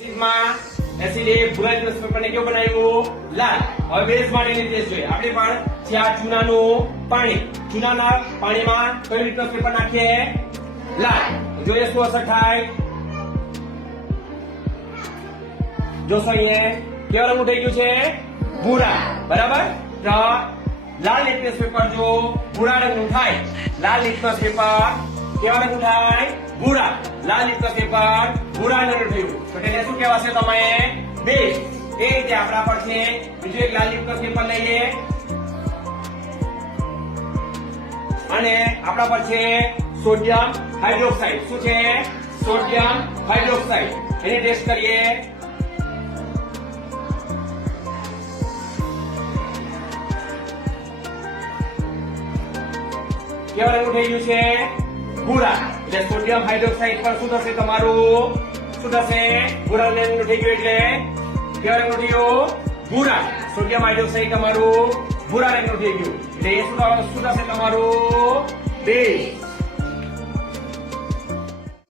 એસિડમાં એસિડે ભૂરા થઈ ગયું છે? ભૂરા. બરાબર? લાલ લિટમસ પેપર જો ભૂરા રંગનું થાય. લાલ લિટમસ પેપર કેવા રંગનું થાય? ભૂરા. લાલ લિટમસ પેપર ભૂરા રંગનું થયું. તો તેને શું કહેવાશે તમે બેઝ એ રીતે આપણા પર છે બીજું એક લાલ લિટમસ પેપર લઈએ. અને આપણા પર છે સોડિયમ હાઇડ્રોક્સાઇડ. શું છે? Sodium hydroxide. એની ટેસ્ટ કરીએ. કેવા રંગનું થઈ ગયું છે? ભૂરા. એટલે સોડિયમ હાઇડ્રોક્સાઇડ પર શું થશે તમારું? શું થશે? ભૂરા રંગનું થઈ ગયું એટલે ક્યારે ગયું ભૂરા સોડિયમ હાઇડ્રોક્સાઇડ તમારું ભૂરા રંગનું થઈ ગયું. એટલે એ શું થશે તમારું? બેઝ